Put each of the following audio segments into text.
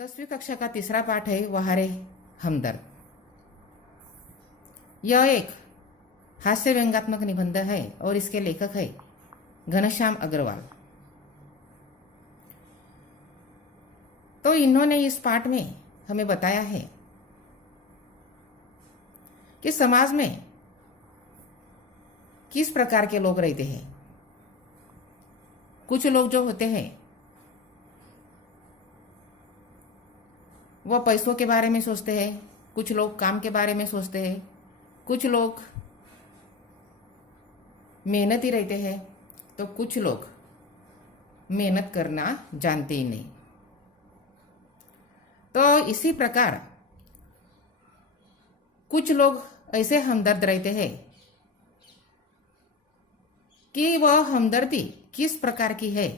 10वीं कक्षा का तीसरा पाठ है वहारे हमदर्द। यह एक हास्य व्यंग्यात्मक निबंध है और इसके लेखक है घनश्याम अग्रवाल। तो इन्होंने इस पाठ में हमें बताया है कि समाज में किस प्रकार के लोग रहते हैं। कुछ लोग जो होते हैं वह पैसों के बारे में सोचते हैं, कुछ लोग काम के बारे में सोचते हैं, कुछ लोग मेहनती रहते हैं, तो कुछ लोग मेहनत करना जानते ही नहीं। तो इसी प्रकार कुछ लोग ऐसे हमदर्द रहते हैं कि वह हमदर्दी किस प्रकार की है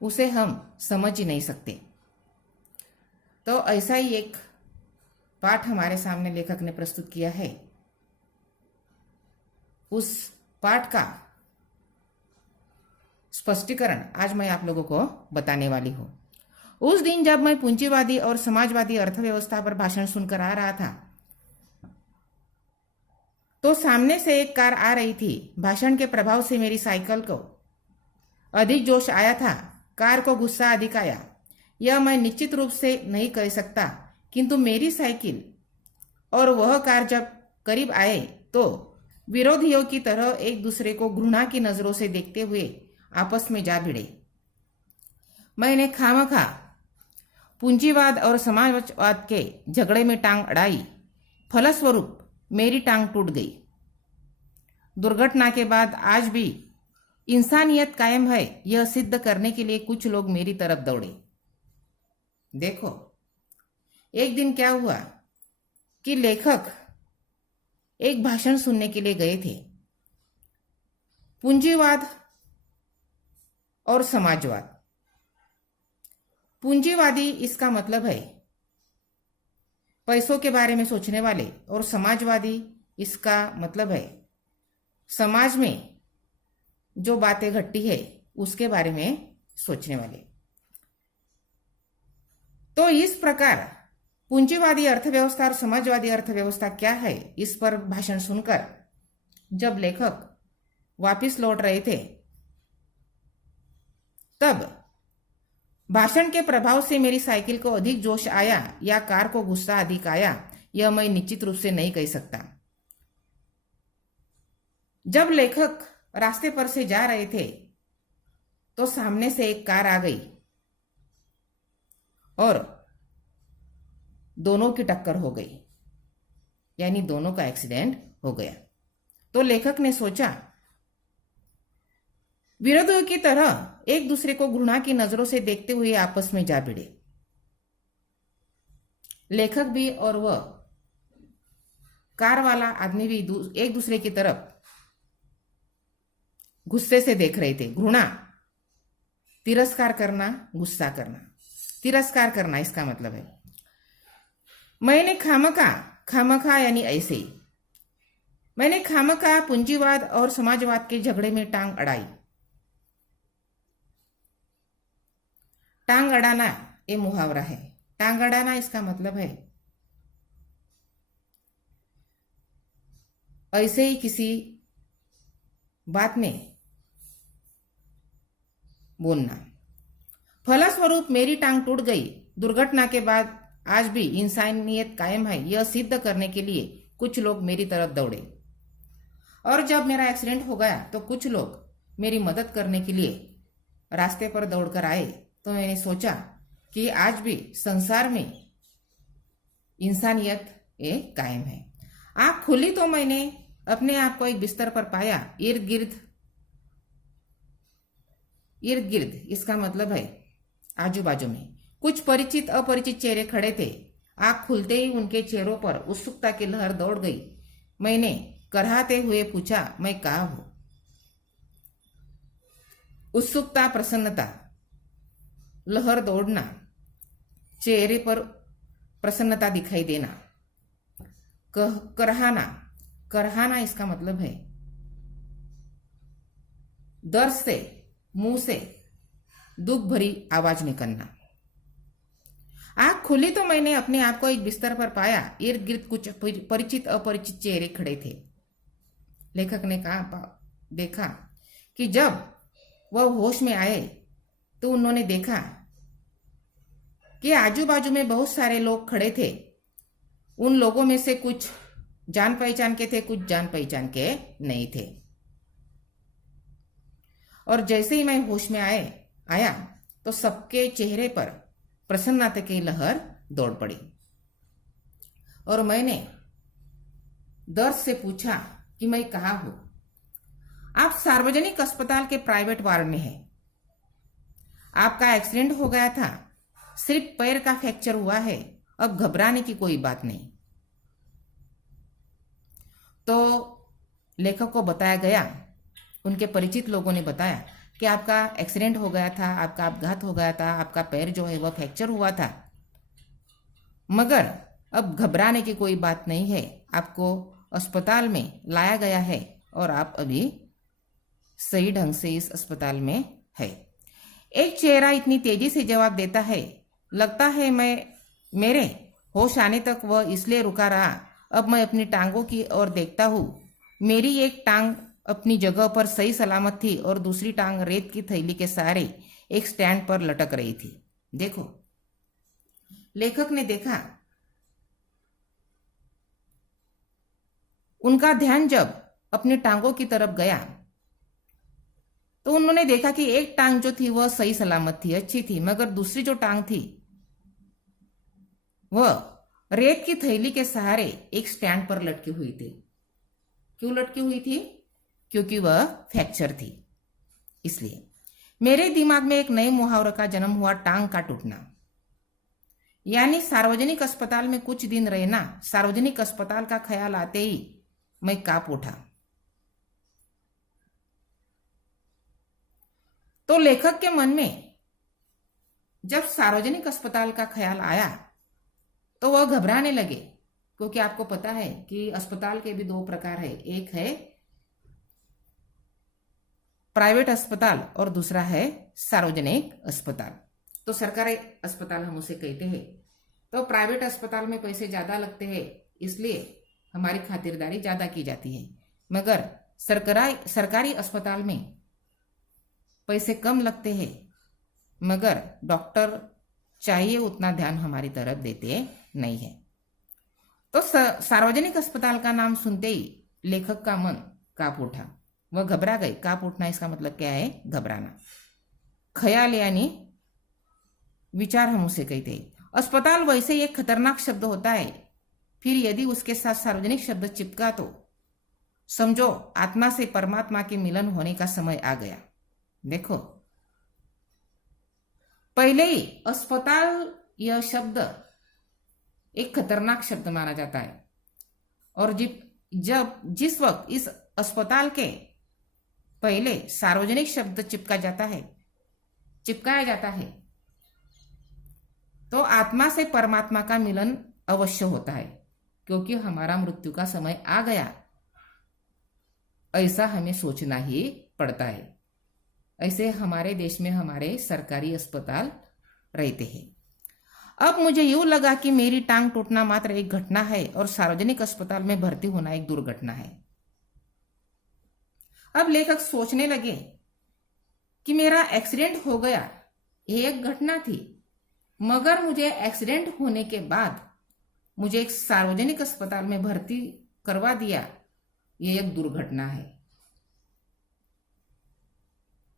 उसे हम समझ ही नहीं सकते। तो ऐसा ही एक पाठ हमारे सामने लेखक ने प्रस्तुत किया है। उस पाठ का स्पष्टीकरण आज मैं आप लोगों को बताने वाली हूं। उस दिन जब मैं पूंजीवादी और समाजवादी अर्थव्यवस्था पर भाषण सुनकर आ रहा था तो सामने से एक कार आ रही थी। भाषण के प्रभाव से मेरी साइकिल को अधिक जोश आया था। कार को गुस्सा अधिक आया, यह मैं निश्चित रूप से नहीं कह सकता, किंतु मेरी साइकिल और वह कार जब करीब आए तो विरोधियों की तरह एक दूसरे को घृणा की नजरों से देखते हुए आपस में जा भिड़े। मैंने खामखा पूंजीवाद और समाजवाद के झगड़े में टांग अड़ाई। फलस्वरूप मेरी टांग टूट गई। दुर्घटना के बाद आज भी इंसानियत कायम है, यह सिद्ध करने के लिए कुछ लोग मेरी तरफ दौड़े। देखो, एक दिन क्या हुआ कि लेखक एक भाषण सुनने के लिए गए थे। पूंजीवाद और समाजवाद। पूंजीवादी इसका मतलब है पैसों के बारे में सोचने वाले, और समाजवादी इसका मतलब है समाज में जो बातें घटती है उसके बारे में सोचने वाले। तो इस प्रकार पूंजीवादी अर्थव्यवस्था और समाजवादी अर्थव्यवस्था क्या है, इस पर भाषण सुनकर जब लेखक वापस लौट रहे थे तब भाषण के प्रभाव से मेरी साइकिल को अधिक जोश आया या कार को गुस्सा अधिक आया, यह मैं निश्चित रूप से नहीं कह सकता। जब लेखक रास्ते पर से जा रहे थे तो सामने से एक कार आ गई और दोनों की टक्कर हो गई, यानी दोनों का एक्सीडेंट हो गया। तो लेखक ने सोचा विरोधियों की तरह एक दूसरे को घृणा की नजरों से देखते हुए आपस में जा भिड़े। लेखक भी और वह कार वाला आदमी भी एक दूसरे की तरफ गुस्से से देख रहे थे। घृणा, तिरस्कार करना, गुस्सा करना। तिरस्कार करना इसका मतलब है मैंने खामखा यानी ऐसे ही मैंने खामखा पूंजीवाद और समाजवाद के झगड़े में टांग अड़ाई। टांग अड़ाना ये मुहावरा है। टांग अड़ाना इसका मतलब है ऐसे ही किसी बात में बोलना। फलस्वरूप मेरी टांग टूट गई। दुर्घटना के बाद आज भी इंसानियत कायम है, यह सिद्ध करने के लिए कुछ लोग मेरी तरफ दौड़े। और जब मेरा एक्सीडेंट हो गया तो कुछ लोग मेरी मदद करने के लिए रास्ते पर दौड़कर आए। तो मैंने सोचा कि आज भी संसार में इंसानियत ये कायम है। आँख खुली तो मैंने अपने आप को एक बिस्तर पर पाया। इर्द गिर्द इसका मतलब है आजू बाजू में कुछ परिचित अपरिचित चेहरे खड़े थे। आँख खुलते ही उनके चेहरों पर उत्सुकता की लहर दौड़ गई। मैंने कराहते हुए पूछा, मैं कहाँ हूं? उत्सुकता, प्रसन्नता, लहर दौड़ना, चेहरे पर प्रसन्नता दिखाई देना। करहाना इसका मतलब है दर्द से मुंह से दुख भरी आवाज निकलना। आंख खुली तो मैंने अपने आप को एक बिस्तर पर पाया। इर्द गिर्द कुछ परिचित अपरिचित चेहरे खड़े थे। लेखक ने कहा देखा कि जब वह होश में आए तो उन्होंने देखा कि आजू बाजू में बहुत सारे लोग खड़े थे। उन लोगों में से कुछ जान पहचान के थे, कुछ जान पहचान के नहीं थे। और जैसे ही मैं होश में आया तो सबके चेहरे पर प्रसन्नता की लहर दौड़ पड़ी। और मैंने दर्द से पूछा कि मैं कहाँ हूं। आप सार्वजनिक अस्पताल के प्राइवेट वार्ड में हैं। आपका एक्सीडेंट हो गया था, सिर्फ पैर का फ्रैक्चर हुआ है, अब घबराने की कोई बात नहीं। तो लेखक को बताया गया, उनके परिचित लोगों ने बताया कि आपका एक्सीडेंट हो गया था, आपका अपघात हो गया था, आपका पैर जो है वह फ्रैक्चर हुआ था, मगर अब घबराने की कोई बात नहीं है। आपको अस्पताल में लाया गया है और आप अभी सही ढंग से इस अस्पताल में है। एक चेहरा इतनी तेजी से जवाब देता है, लगता है मेरे होश आने तक वह इसलिए रुका रहा। अब मैं अपनी टांगों की ओर देखता हूँ। मेरी एक टांग अपनी जगह पर सही सलामत थी और दूसरी टांग रेत की थैली के सहारे एक स्टैंड पर लटक रही थी। देखो, लेखक ने देखा, उनका ध्यान जब अपनी टांगों की तरफ गया तो उन्होंने देखा कि एक टांग जो थी वह सही सलामत थी, अच्छी थी, मगर दूसरी जो टांग थी वह रेत की थैली के सहारे एक स्टैंड पर लटकी हुई थी। क्यों लटकी हुई थी? क्योंकि वह फ्रैक्चर थी। इसलिए मेरे दिमाग में एक नए मुहावरे का जन्म हुआ, टांग का टूटना। यानी सार्वजनिक अस्पताल में कुछ दिन रहना, सार्वजनिक अस्पताल का ख्याल आते ही मैं कांप उठा। तो लेखक के मन में जब सार्वजनिक अस्पताल का ख्याल आया तो वह घबराने लगे, क्योंकि आपको पता है कि अस्पताल के भी दो प्रकार है, एक है प्राइवेट अस्पताल और दूसरा है सार्वजनिक अस्पताल। तो सरकारी अस्पताल हम उसे कहते हैं। तो प्राइवेट अस्पताल में पैसे ज्यादा लगते हैं, इसलिए हमारी खातिरदारी ज्यादा की जाती है, मगर सरकारी अस्पताल में पैसे कम लगते हैं, मगर डॉक्टर चाहिए उतना ध्यान हमारी तरफ देते नहीं है। तो सार्वजनिक अस्पताल का नाम सुनते ही लेखक का मन कांप उठा, वह घबरा गए। कांप उठना इसका मतलब क्या है? घबराना। ख्याल यानी विचार हम उसे कहते हैं। अस्पताल वैसे ही एक खतरनाक शब्द होता है, फिर यदि उसके साथ सार्वजनिक शब्द चिपका तो समझो आत्मा से परमात्मा के मिलन होने का समय आ गया। देखो, पहले ही अस्पताल यह शब्द एक खतरनाक शब्द माना जाता है, और जिस वक्त इस अस्पताल के पहले सार्वजनिक शब्द चिपकाया जाता है तो आत्मा से परमात्मा का मिलन अवश्य होता है, क्योंकि हमारा मृत्यु का समय आ गया, ऐसा हमें सोचना ही पड़ता है। ऐसे हमारे देश में हमारे सरकारी अस्पताल रहते हैं। अब मुझे यूं लगा कि मेरी टांग टूटना मात्र एक घटना है और सार्वजनिक अस्पताल में भर्ती होना एक दुर्घटना है। अब लेखक सोचने लगे कि मेरा एक्सीडेंट हो गया, ये एक घटना थी, मगर मुझे एक्सीडेंट होने के बाद मुझे एक सार्वजनिक अस्पताल में भर्ती करवा दिया, ये एक दुर्घटना है।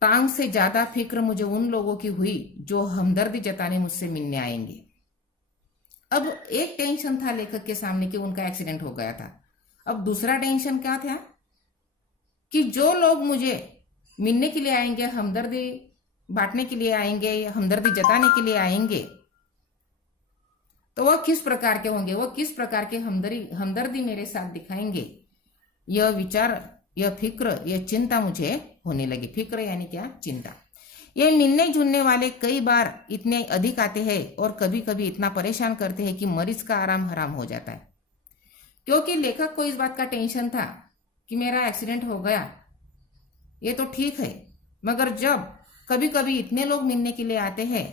टांग से ज्यादा फिक्र मुझे उन लोगों की हुई जो हमदर्दी जताने मुझसे मिलने आएंगे। अब एक टेंशन था लेखक के सामने कि उनका एक्सीडेंट हो गया था। अब दूसरा टेंशन क्या था कि जो लोग मुझे मिलने के लिए आएंगे, हमदर्दी बांटने के लिए आएंगे, हमदर्दी जताने के लिए आएंगे, तो वह किस प्रकार के होंगे, वह किस प्रकार के हमदर्दी मेरे साथ दिखाएंगे। यह विचार, यह फिक्र, यह चिंता मुझे होने लगी। फिक्र यानी क्या? चिंता। ये मिलने जुलने वाले कई बार इतने अधिक आते हैं और कभी कभी इतना परेशान करते हैं कि मरीज का आराम हराम हो जाता है। क्योंकि लेखक को इस बात का टेंशन था कि मेरा एक्सीडेंट हो गया, ये तो ठीक है, मगर जब कभी कभी इतने लोग मिलने के लिए आते हैं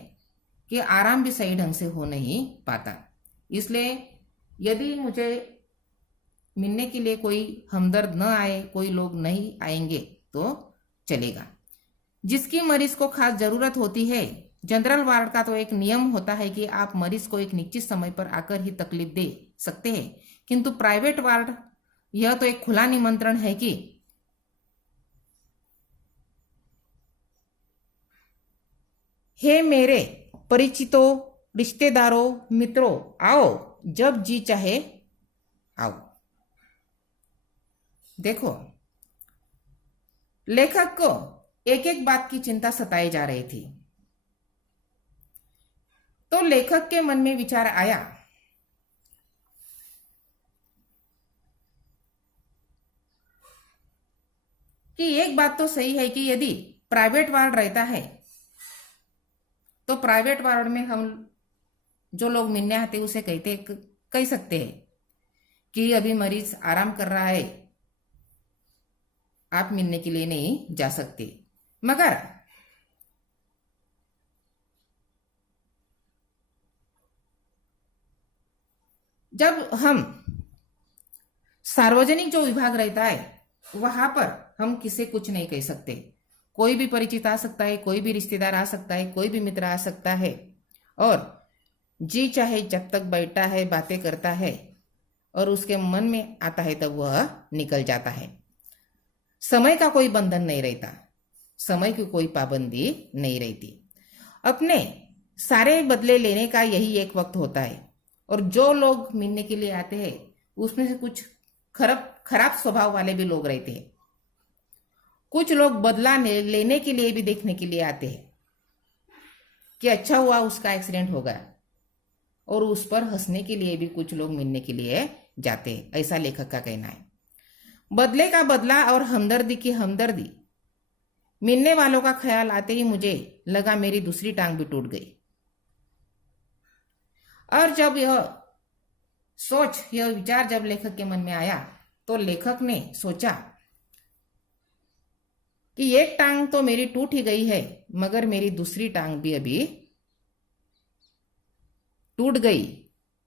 कि आराम भी सही ढंग से हो नहीं पाता। इसलिए यदि मुझे मिलने के लिए कोई हमदर्द न आए, कोई लोग नहीं आएंगे तो चलेगा। जिसकी मरीज को खास जरूरत होती है, जनरल वार्ड का तो एक नियम होता है कि आप मरीज को एक निश्चित समय पर आकर ही तकलीफ दे सकते हैं, किंतु प्राइवेट वार्ड यह तो एक खुला निमंत्रण है कि हे मेरे परिचितों, रिश्तेदारों, मित्रों, आओ जब जी चाहे आओ। देखो, लेखक को एक एक बात की चिंता सताई जा रही थी। तो लेखक के मन में विचार आया कि एक बात तो सही है कि यदि प्राइवेट वार्ड रहता है तो प्राइवेट वार्ड में हम जो लोग मिलने आते उसे कह सकते हैं कि अभी मरीज आराम कर रहा है, आप मिलने के लिए नहीं जा सकते। मगर जब हम सार्वजनिक जो विभाग रहता है वहां पर हम किसी कुछ नहीं कह सकते। कोई भी परिचित आ सकता है, कोई भी रिश्तेदार आ सकता है, कोई भी मित्र आ सकता है और जी चाहे जब तक बैठता है, बातें करता है और उसके मन में आता है तब वह निकल जाता है। समय का कोई बंधन नहीं रहता, समय की कोई पाबंदी नहीं रहती। अपने सारे बदले लेने का यही एक वक्त होता है और जो लोग मिलने के लिए आते हैं उसमें से कुछ खराब स्वभाव वाले भी लोग रहते हैं। कुछ लोग बदला लेने के लिए भी देखने के लिए आते हैं कि अच्छा हुआ उसका एक्सीडेंट हो गया, और उस पर हंसने के लिए भी कुछ लोग मिलने के लिए जाते हैं, ऐसा लेखक का कहना है। बदले का बदला और हमदर्दी की हमदर्दी, मिलने वालों का ख्याल आते ही मुझे लगा मेरी दूसरी टांग भी टूट गई। और जब यह विचार जब लेखक के मन में आया तो लेखक ने सोचा कि एक टांग तो मेरी टूट ही गई है, मगर मेरी दूसरी टांग भी अभी टूट गई,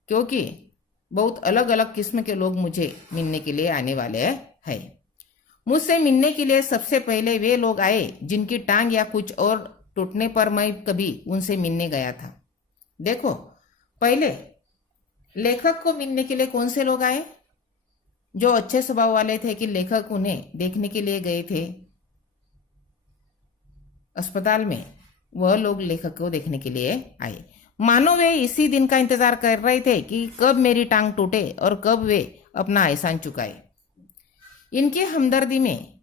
क्योंकि बहुत अलग अलग किस्म के लोग मुझे मिलने के लिए आने वाले हैं। मुझसे मिलने के लिए सबसे पहले वे लोग आए जिनकी टांग या कुछ और टूटने पर मैं कभी उनसे मिलने गया था। देखो, पहले लेखक को मिलने के लिए कौन से लोग आए? जो अच्छे स्वभाव वाले थे कि लेखक उन्हें देखने के लिए गए थे अस्पताल में, वह लोग लेखक को देखने के लिए आए। मानो वे इसी दिन का इंतजार कर रहे थे कि कब मेरी टांग टूटे और कब वे अपना एहसान चुकाए। इनकी हमदर्दी में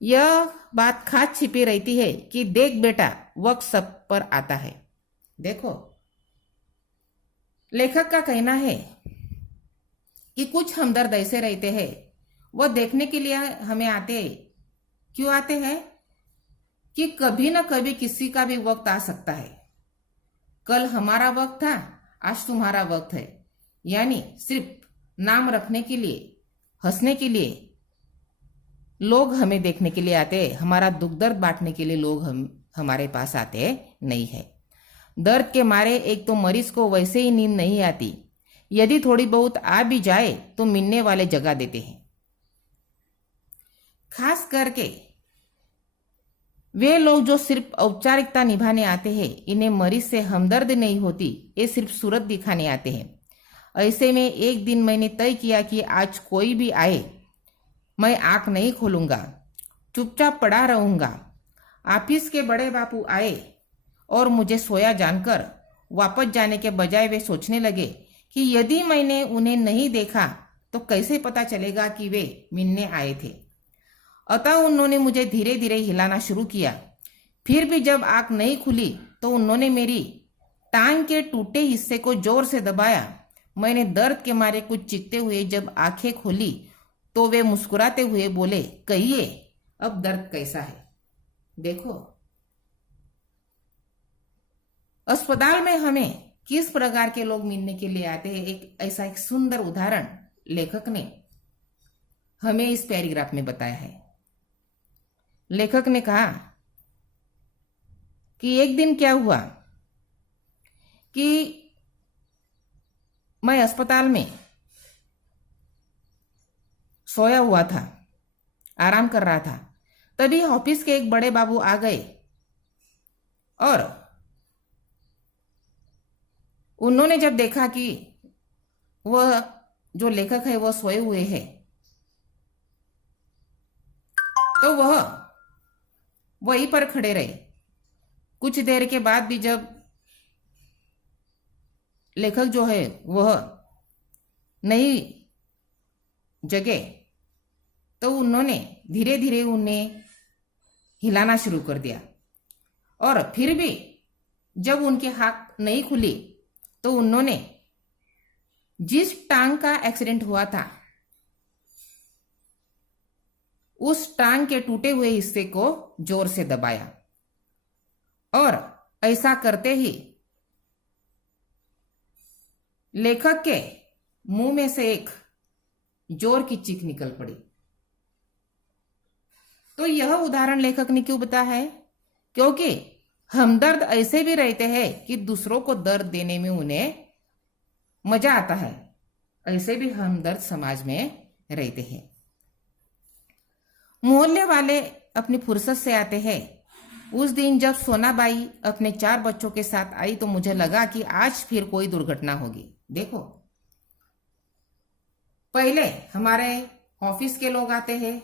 यह बात खास छिपी रहती है कि देख बेटा, वक्त सब पर आता है। देखो, लेखक का कहना है कि कुछ हमदर्द ऐसे रहते हैं, वह देखने के लिए हमें आते क्यों आते हैं कि कभी ना कभी किसी का भी वक्त आ सकता है। कल हमारा वक्त था, आज तुम्हारा वक्त है। यानी सिर्फ नाम रखने के लिए, हंसने के लिए लोग हमें देखने के लिए आते, हमारा दुख दर्द बांटने के लिए लोग हमारे पास आते नहीं है। दर्द के मारे एक तो मरीज को वैसे ही नींद नहीं आती, यदि थोड़ी बहुत आ भी जाए तो मिलने वाले जगा देते हैं। खास करके वे लोग जो सिर्फ औपचारिकता निभाने आते हैं, इन्हें मरीज से हमदर्द नहीं होती, ये सिर्फ सूरत दिखाने आते हैं। ऐसे में एक दिन मैंने तय किया कि आज कोई भी आए, मैं आंख नहीं खोलूंगा, चुपचाप पड़ा रहूंगा। ऑफिस के बड़े बापू आए और मुझे सोया जानकर वापस जाने के बजाय वे सोचने लगे कि यदि मैंने उन्हें नहीं देखा तो कैसे पता चलेगा कि वे मिलने आए थे। अतः उन्होंने मुझे धीरे धीरे हिलाना शुरू किया। फिर भी जब आंख नहीं खुली तो उन्होंने मेरी टांग के टूटे हिस्से को जोर से दबाया। मैंने दर्द के मारे कुछ चीखते हुए जब आंखें खोली तो वे मुस्कुराते हुए बोले, कहिए अब दर्द कैसा है? देखो, अस्पताल में हमें किस प्रकार के लोग मिलने के लिए आते हैं, एक सुंदर उदाहरण लेखक ने हमें इस पैराग्राफ में बताया है। लेखक ने कहा कि एक दिन क्या हुआ कि मैं अस्पताल में सोया हुआ था, आराम कर रहा था। तभी ऑफिस के एक बड़े बाबू आ गए और उन्होंने जब देखा कि वह जो लेखक है वह सोए हुए हैं, तो वह वहीं पर खड़े रहे। कुछ देर के बाद भी जब लेखक जो है वह नहीं जगे, तो उन्होंने धीरे धीरे उन्हें हिलाना शुरू कर दिया। और फिर भी जब उनकी आंख नहीं खुली तो उन्होंने जिस टांग का एक्सीडेंट हुआ था उस टांग के टूटे हुए हिस्से को जोर से दबाया, और ऐसा करते ही लेखक के मुंह में से एक जोर की चीख निकल पड़ी। तो यह उदाहरण लेखक ने क्यों बताया है? क्योंकि हमदर्द ऐसे भी रहते हैं कि दूसरों को दर्द देने में उन्हें मजा आता है। ऐसे भी हमदर्द समाज में रहते हैं। मोहल्ले वाले अपनी फुर्सत से आते हैं। उस दिन जब सोनाबाई अपने 4 बच्चों के साथ आई तो मुझे लगा कि आज फिर कोई दुर्घटना होगी। देखो, पहले हमारे ऑफिस के लोग आते हैं,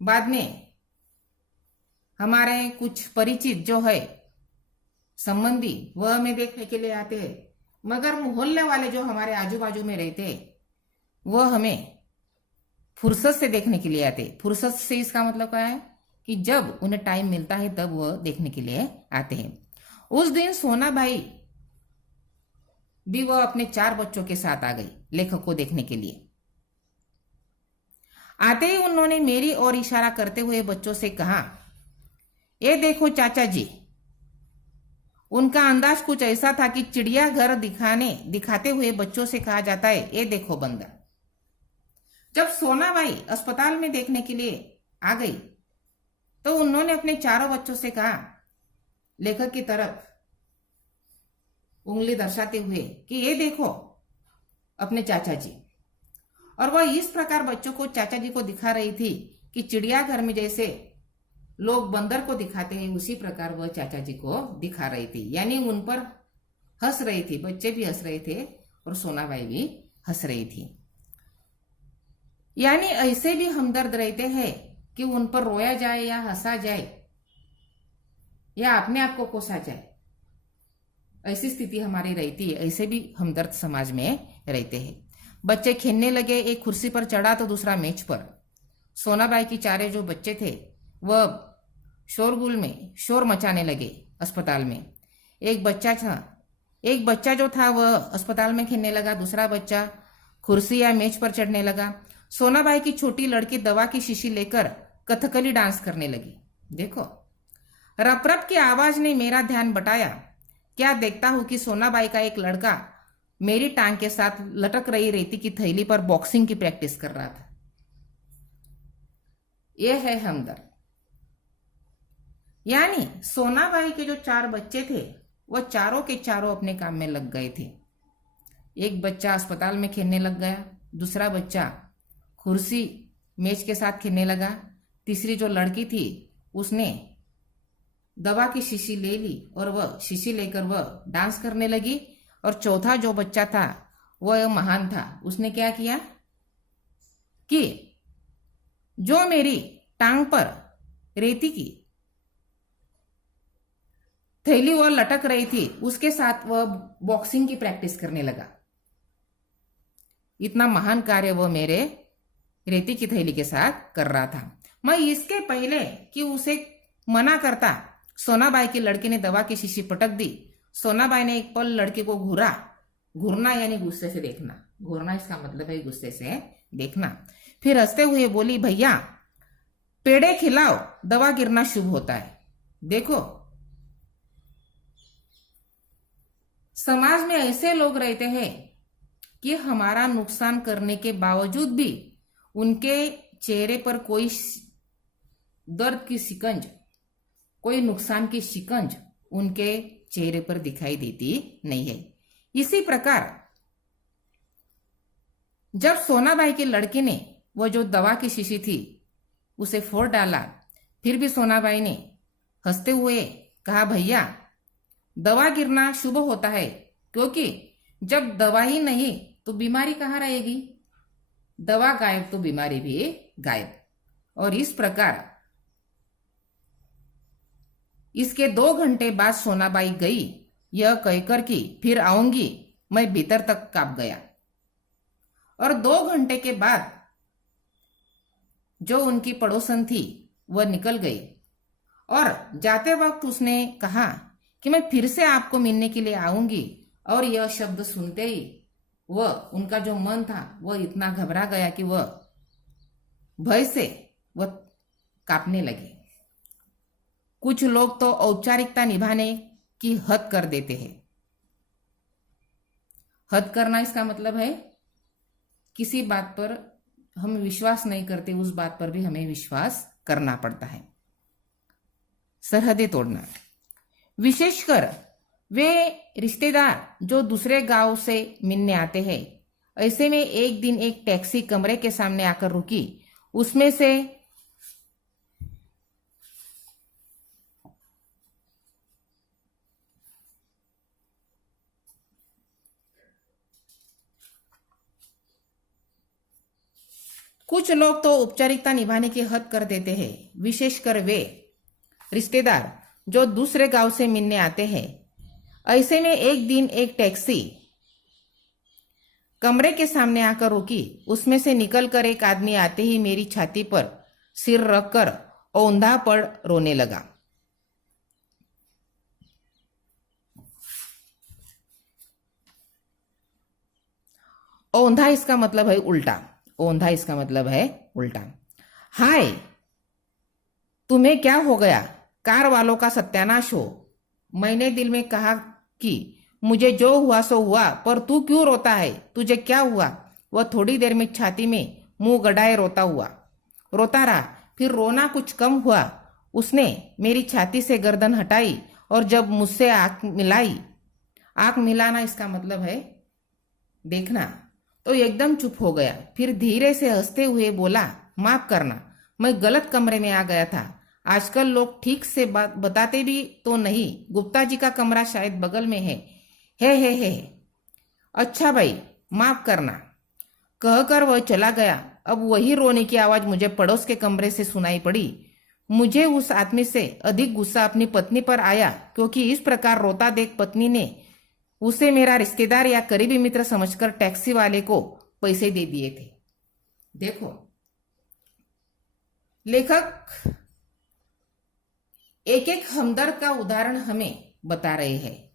बाद में हमारे कुछ परिचित जो है संबंधी वह हमें देखने के लिए आते हैं, मगर मोहल्ले वाले जो हमारे आजू बाजू में रहते हैं वह हमें फुर्सत से देखने के लिए आते। फुर्सत से इसका मतलब क्या है कि जब उन्हें टाइम मिलता है तब वह देखने के लिए आते हैं। उस दिन सोनाबाई भी वह अपने 4 बच्चों के साथ आ गई लेखक को देखने के लिए। आते ही उन्होंने मेरी ओर इशारा करते हुए बच्चों से कहा, ये देखो चाचा जी। उनका अंदाज कुछ ऐसा था कि चिड़ियाघर दिखाते हुए बच्चों से कहा जाता है, ये देखो बंदर। जब सोनाबाई अस्पताल में देखने के लिए आ गई तो उन्होंने अपने 4 बच्चों से कहा, लेखक की तरफ उंगली दर्शाते हुए, कि ये देखो अपने चाचा जी। और वह इस प्रकार बच्चों को चाचा जी को दिखा रही थी कि चिड़ियाघर में जैसे लोग बंदर को दिखाते हैं उसी प्रकार वह चाचा जी को दिखा रही थी। यानी उन पर हंस रही थी, बच्चे भी हंस रहे थे और सोनाबाई भी हंस रही थी। यानी ऐसे भी हमदर्द रहते हैं कि उन पर रोया जाए या हंसा जाए या अपने आप को कोसा जाए, ऐसी स्थिति हमारी रहती है। ऐसे भी हमदर्द समाज में रहते हैं। बच्चे खेलने लगे, एक कुर्सी पर चढ़ा तो दूसरा मेज पर। सोनाबाई की 4 जो बच्चे थे वह शोरगुल में शोर मचाने लगे अस्पताल में। एक बच्चा जो था वह अस्पताल में खेलने लगा, दूसरा बच्चा कुर्सी या मेज पर चढ़ने लगा। सोनाबाई की छोटी लड़की दवा की शीशी लेकर कथकली डांस करने लगी। देखो, रप रप की आवाज ने मेरा ध्यान बटाया। क्या देखता हूं कि सोनाबाई का एक लड़का मेरी टांग के साथ लटक रही रेती की थैली पर बॉक्सिंग की प्रैक्टिस कर रहा था। यह है हमदर्द। यानी सोनाबाई के जो 4 बच्चे थे वह चारों के चारों अपने काम में लग गए थे। एक बच्चा अस्पताल में खेलने लग गया, दूसरा बच्चा कुर्सी मेज के साथ खेलने लगा, तीसरी जो लड़की थी उसने दवा की शीशी ले ली और वह शीशी लेकर वह डांस करने लगी, और चौथा जो बच्चा था वह महान था। उसने क्या किया कि जो मेरी टांग पर रेती की थैली वह लटक रही थी उसके साथ वह बॉक्सिंग की प्रैक्टिस करने लगा। इतना महान कार्य वह मेरे रेती की थैली के साथ कर रहा था। मैं इसके पहले कि उसे मना करता, सोनाबाई की लड़की ने दवा की शीशी पटक दी। सोनाबाई ने एक पल लड़की को घूरना यानी गुस्से से देखना, घूरना इसका मतलब है गुस्से से देखना। फिर हंसते हुए बोली, भैया पेड़े खिलाओ, दवा गिरना शुभ होता है। देखो, समाज में ऐसे लोग रहते हैं कि हमारा नुकसान करने के बावजूद भी उनके चेहरे पर कोई दर्द की शिकंज, कोई नुकसान की शिकंज उनके चेहरे पर दिखाई देती नहीं है। इसी प्रकार जब सोनाबाई के लड़के ने वो जो दवा की शीशी थी उसे फोड़ डाला, फिर भी सोनाबाई ने हंसते हुए कहा, भैया दवा गिरना शुभ होता है, क्योंकि जब दवा ही नहीं तो बीमारी कहाँ रहेगी। दवा गायब तो बीमारी भी गायब। और इस प्रकार इसके 2 घंटे बाद सोनाबाई गई, यह कहकर कि फिर आऊंगी। मैं भीतर तक कांप गया। और 2 घंटे के बाद जो उनकी पड़ोसन थी वह निकल गई और जाते वक्त उसने कहा कि मैं फिर से आपको मिलने के लिए आऊंगी। और यह शब्द सुनते ही वह उनका जो मन था वह इतना घबरा गया कि वह भय से वह कांपने लगे। कुछ लोग तो औपचारिकता निभाने की हद कर देते हैं। हद करना इसका मतलब है किसी बात पर हम विश्वास नहीं करते, उस बात पर भी हमें विश्वास करना पड़ता है। सरहदें तोड़ना, विशेषकर वे रिश्तेदार जो दूसरे गांव से मिलने आते हैं। ऐसे में एक दिन एक टैक्सी कमरे के सामने आकर रुकी। उसमें से कुछ लोग तो औपचारिकता निभाने की हद कर देते हैं, विशेषकर वे रिश्तेदार जो दूसरे गांव से मिलने आते हैं। ऐसे में एक दिन एक टैक्सी कमरे के सामने आकर रुकी। उसमें से निकलकर एक आदमी आते ही मेरी छाती पर सिर रखकर औंधा पड़ रोने लगा। औंधा इसका मतलब है उल्टा। औंधा इसका मतलब है उल्टा। हाय, तुम्हें क्या हो गया? कार वालों का सत्यानाश हो। मैंने दिल में कहा कि मुझे जो हुआ सो हुआ, पर तू क्यों रोता है? तुझे क्या हुआ? वह थोड़ी देर में छाती में मुंह गड़ाए रोता रहा। फिर रोना कुछ कम हुआ। उसने मेरी छाती से गर्दन हटाई और जब मुझसे आंख मिलाई, आंख मिलाना इसका मतलब है देखना, तो एकदम चुप हो गया। फिर धीरे से हंसते हुए बोला, माफ करना, मैं गलत कमरे में आ गया था। आजकल लोग ठीक से बात बताते भी तो नहीं। गुप्ता जी का कमरा शायद बगल में है। हे। अच्छा भाई, माफ करना, कहकर वह चला गया। अब वही रोने की आवाज मुझे पड़ोस के कमरे से सुनाई पड़ी। मुझे उस आदमी से अधिक गुस्सा अपनी पत्नी पर आया, क्योंकि इस प्रकार रोता देख पत्नी ने उसे मेरा रिश्तेदार या करीबी मित्र समझकर टैक्सी वाले को पैसे दे दिए थे। देखो, लेखक एक एक हमदर्द का उदाहरण हमें बता रहे हैं।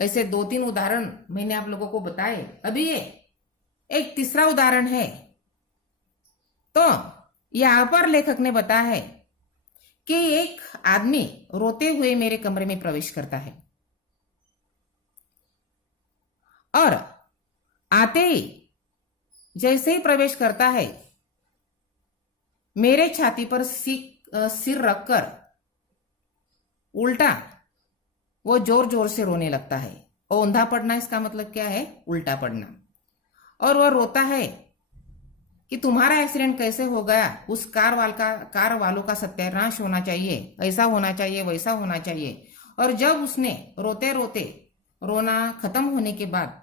ऐसे 2-3 उदाहरण मैंने आप लोगों को बताए। अभी ये एक तीसरा उदाहरण है। तो यहां पर लेखक ने बताया है कि एक आदमी रोते हुए मेरे कमरे में प्रवेश करता है और आते ही जैसे ही प्रवेश करता है, मेरे छाती पर सिर रखकर उल्टा वो जोर जोर से रोने लगता है। औंधा पड़ना इसका मतलब क्या है? उल्टा पड़ना। और वह रोता है कि तुम्हारा एक्सीडेंट कैसे हो गया? उस कार वालों का सत्यानाश होना चाहिए, ऐसा होना चाहिए, वैसा होना चाहिए। और जब उसने रोते रोते रोना खत्म होने के बाद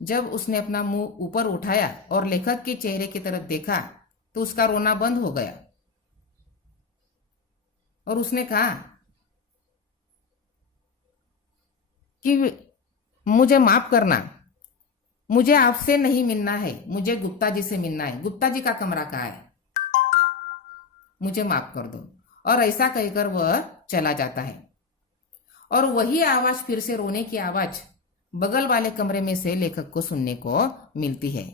जब उसने अपना मुंह ऊपर उठाया और लेखक के चेहरे की तरफ देखा, तो उसका रोना बंद हो गया और उसने कहा कि मुझे माफ करना, मुझे आपसे नहीं मिलना है, मुझे गुप्ता जी से मिलना है। गुप्ता जी का कमरा कहाँ है? मुझे माफ कर दो। और ऐसा कहकर वह चला जाता है। और वही आवाज, फिर से रोने की आवाज बगल वाले कमरे में से लेखक को सुनने को मिलती है।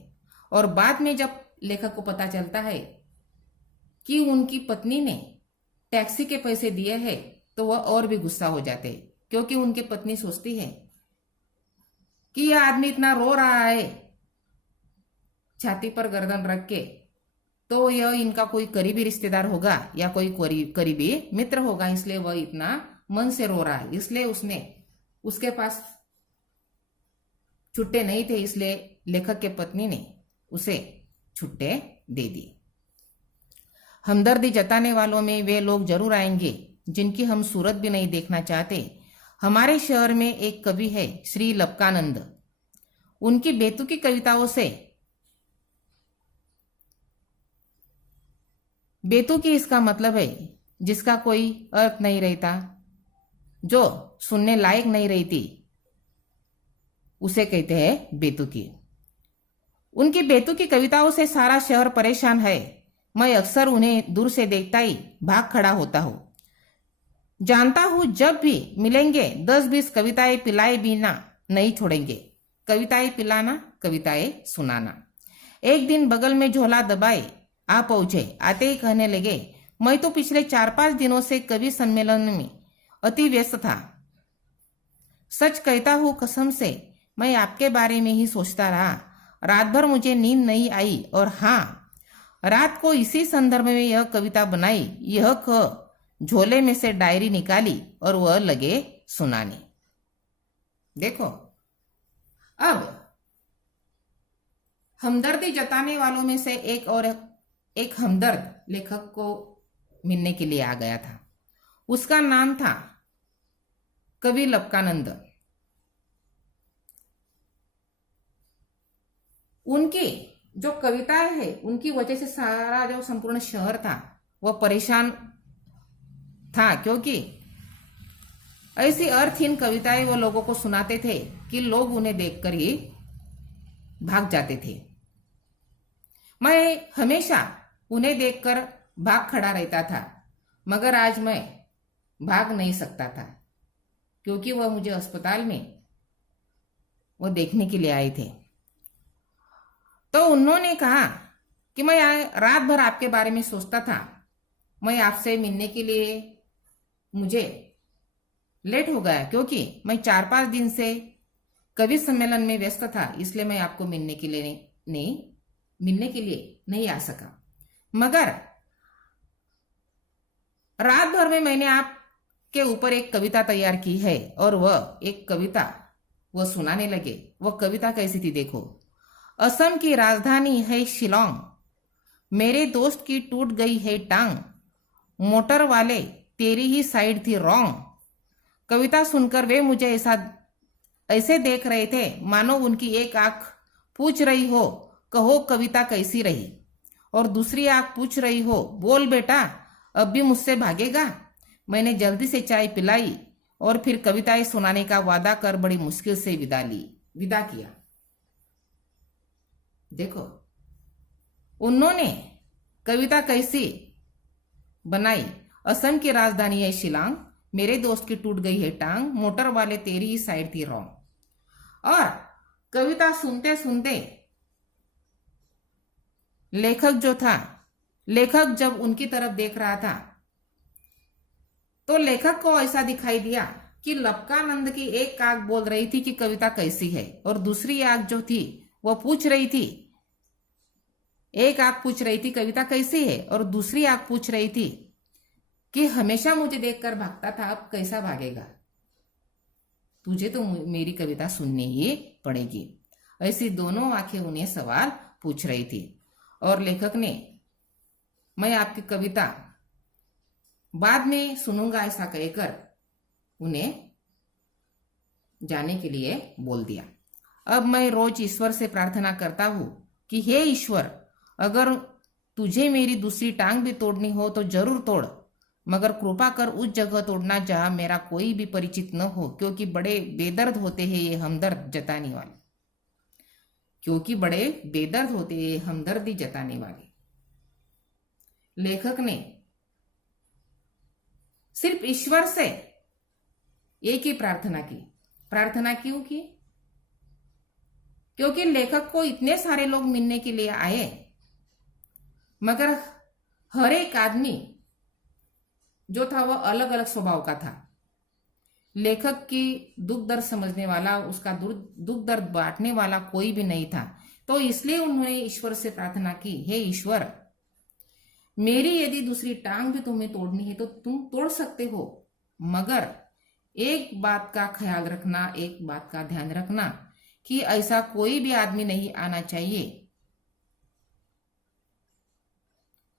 और बाद में जब लेखक को पता चलता है कि उनकी पत्नी ने टैक्सी के पैसे दिए हैं, तो वह और भी गुस्सा हो जाते, क्योंकि उनकी पत्नी सोचती है कि यह आदमी इतना रो रहा है छाती पर गर्दन रख के, तो यह इनका कोई करीबी रिश्तेदार होगा या कोई करीबी मित्र होगा, इसलिए वह इतना मन से रो रहा है, इसलिए उसके पास छुट्टे नहीं थे, इसलिए लेखक के पत्नी ने उसे छुट्टे दे दी। हमदर्दी जताने वालों में वे लोग जरूर आएंगे जिनकी हम सूरत भी नहीं देखना चाहते। हमारे शहर में एक कवि है श्री लपकानंद। उनकी बेतुकी कविताओं से, बेतुकी इसका मतलब है जिसका कोई अर्थ नहीं रहता, जो सुनने लायक नहीं रहती, उसे कहते हैं बेतुकी। उनकी बेतुकी कविताओं से सारा शहर परेशान है। मैं अक्सर उन्हें दूर से देखता ही भाग खड़ा होता हूं। जानता हूं जब भी मिलेंगे 10-20 कविताएं पिलाए बिना नहीं छोड़ेंगे। कविताएं पिलाना, कविताएं सुनाना। एक दिन बगल में झोला दबाए आ पहुंचे। आते ही कहने लगे, मैं तो पिछले 4-5 दिनों से कवि सम्मेलन में अति व्यस्त था। सच कहता हूं, कसम से मैं आपके बारे में ही सोचता रहा। रात भर मुझे नींद नहीं आई और हाँ, रात को इसी संदर्भ में यह कविता बनाई। यह झोले में से डायरी निकाली और वह लगे सुनाने। देखो, अब हमदर्दी जताने वालों में से एक हमदर्द लेखक को मिलने के लिए आ गया था। उसका नाम था कवि लपकानंद। उनकी जो कविताएं है, उनकी वजह से सारा जो संपूर्ण शहर था वह परेशान था, क्योंकि ऐसी अर्थहीन कविताएं वो लोगों को सुनाते थे कि लोग उन्हें देखकर ही भाग जाते थे। मैं हमेशा उन्हें देखकर भाग खड़ा रहता था, मगर आज मैं भाग नहीं सकता था, क्योंकि वह मुझे अस्पताल में वो देखने के लिए आए थे। तो उन्होंने कहा कि मैं रात भर आपके बारे में सोचता था। मैं आपसे मिलने के लिए मुझे लेट हो गया, क्योंकि मैं 4-5 दिन से कवि सम्मेलन में व्यस्त था, इसलिए मैं आपको मिलने के लिए नहीं आ सका। मगर रात भर में मैंने आपके ऊपर एक कविता तैयार की है और वह एक कविता वह सुनाने लगे। वह कविता कैसी थी देखो। असम की राजधानी है शिलोंग, मेरे दोस्त की टूट गई है टांग, मोटर वाले तेरी ही साइड थी रॉन्ग। कविता सुनकर वे मुझे ऐसे देख रहे थे मानो उनकी एक आंख पूछ रही हो, कहो कविता कैसी रही, और दूसरी आंख पूछ रही हो, बोल बेटा अब भी मुझसे भागेगा। मैंने जल्दी से चाय पिलाई और फिर कविताएं सुनाने का वादा कर बड़ी मुश्किल से विदा किया। देखो, उन्होंने कविता कैसी बनाई। असम की राजधानी है शिलांग, मेरे दोस्त की टूट गई है टांग, मोटर वाले तेरी ही साइड थी रॉन्ग। और कविता सुनते सुनते लेखक जब उनकी तरफ देख रहा था तो लेखक को ऐसा दिखाई दिया कि लपकानंद की एक आंख बोल रही थी कि कविता कैसी है, और दूसरी आंख जो थी वो पूछ रही थी, एक आंख पूछ रही थी कविता कैसी है, और दूसरी आंख पूछ रही थी कि हमेशा मुझे देखकर भागता था, अब कैसा भागेगा, तुझे तो मेरी कविता सुननी ही पड़ेगी। ऐसी दोनों आंखें उन्हें सवाल पूछ रही थी। और लेखक ने मैं आपकी कविता बाद में सुनूंगा ऐसा कहकर उन्हें जाने के लिए बोल दिया। अब मैं रोज ईश्वर से प्रार्थना करता हूं कि हे ईश्वर, अगर तुझे मेरी दूसरी टांग भी तोड़नी हो तो जरूर तोड़, मगर कृपा कर उस जगह तोड़ना जहां मेरा कोई भी परिचित न हो, क्योंकि बड़े बेदर्द होते हैं ये हमदर्द जताने वाले, क्योंकि बड़े बेदर्द होते हैं हमदर्दी जताने वाले। लेखक ने सिर्फ ईश्वर से एक ही प्रार्थना की। प्रार्थना क्यों की? क्योंकि लेखक को इतने सारे लोग मिलने के लिए आए, मगर हर एक आदमी जो था वह अलग अलग स्वभाव का था। लेखक की दुख दर्द समझने वाला, उसका दुख दर्द बांटने वाला कोई भी नहीं था। तो इसलिए उन्होंने ईश्वर से प्रार्थना की, हे ईश्वर, मेरी यदि दूसरी टांग भी तुम्हें तोड़नी है तो तुम तोड़ सकते हो, मगर एक बात का ख्याल रखना, एक बात का ध्यान रखना कि ऐसा कोई भी आदमी नहीं आना चाहिए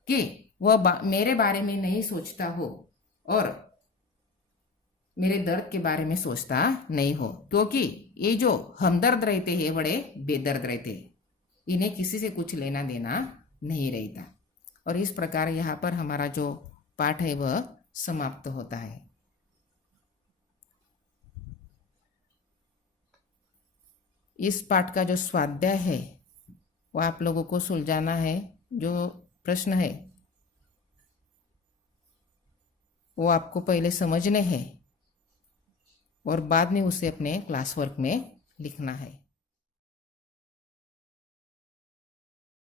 कि वह मेरे बारे में नहीं सोचता हो और मेरे दर्द के बारे में सोचता नहीं हो, क्योंकि ये जो हमदर्द रहते हैं बड़े बेदर्द रहते, इन्हें किसी से कुछ लेना देना नहीं रहता। और इस प्रकार यहाँ पर हमारा जो पाठ है वह समाप्त होता है। इस पाठ का जो स्वाध्याय है वो आप लोगों को सुलझाना है। जो प्रश्न है वो आपको पहले समझने हैं और बाद में उसे अपने क्लास वर्क में लिखना है।